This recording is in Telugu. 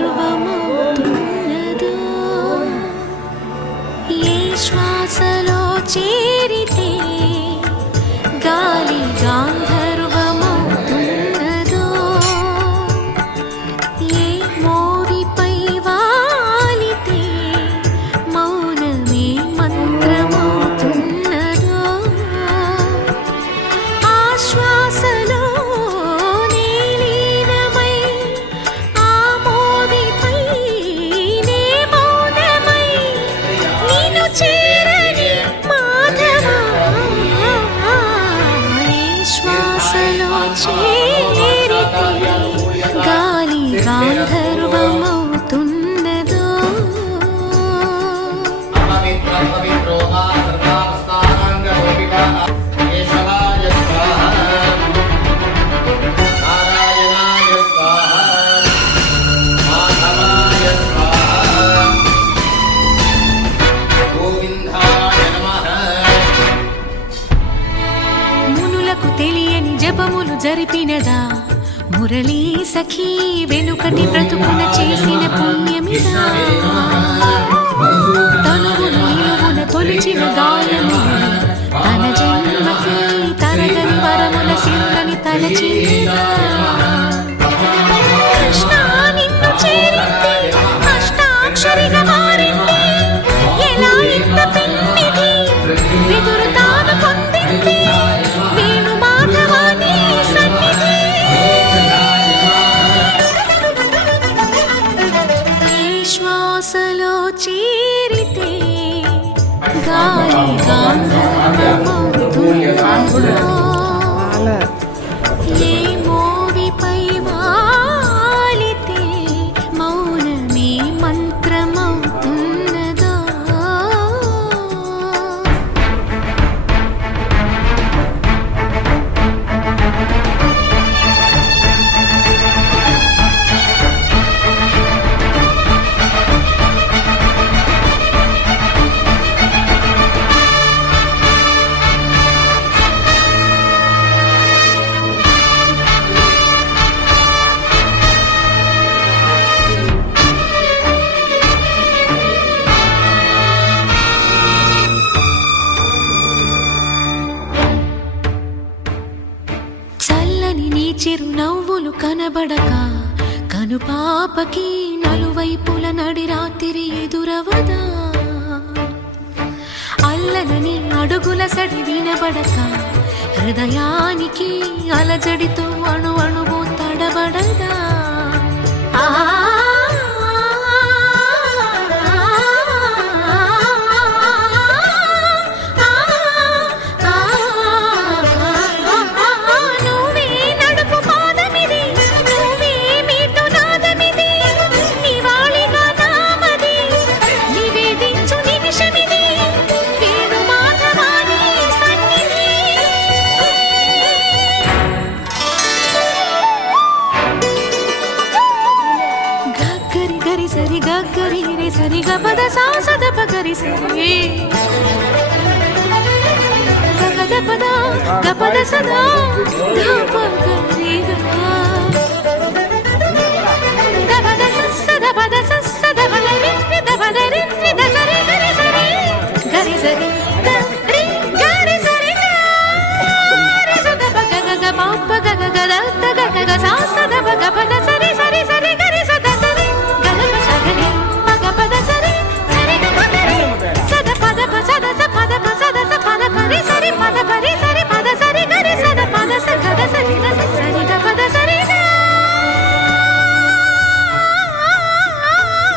గాంధర్వమవుతున్నదో ఏ శ్వాసలో చేరితే గాలి గాంధర్వమవుతున్నదో ఏ మోవిపై వాలితే మౌనమే మంత్రమవుతున్నదో ఆ శ్వాసలో నీలీనమై ఆ మోవిపై నే మౌనమై నిన్ను చేరని మాధవా ఏ శ్వాసలో చేరితే గాలి గాంధర్వమవుతున్నదో మునులకు తెలియని జపములు జరిపినదా మురళీ సఖీ వెనుకటి బ్రతుకున చేసిన పుణ్యమిదా తనువును నిలువున తొలిచిన గాయము తన జన్మకి తరగని వరముల సిరులని తలచిందా కృష్ణ నిన్ను చేరింది అష్టాక్షరిగా మారింది ఎలా ఇంత పిన్నిది వెదురు తాను పొందింది వేణు మాధవాని సన్నిధి ఏ శ్వాసలో చేరితే గాలి గాంధర్వమవుతున్నదో ఏ మోవిపై వాలితే మౌనమే మంత్రమవుతున్నదో చల్లని నీ చిరునవ్వులు కనబడక కనుపాపకి నలువైపుల నడి రాత్రి ఎదురవదా అల్లనని అడుగుల సడి వినబడక హృదయానికి అలజడితో అణు అణువు తడబడదా నువ్వే నడుపు పాదమిది నువ్వే మీటు నాదమిది నివాళిగా నామది నివేదించు నిమిషమిది వేణు మాధవాని సన్నిధి గగ్గరి గరి సరి గగ్గరి రే సరి గపద సాసద పగరి సరి గగద పద గపద సదా గపద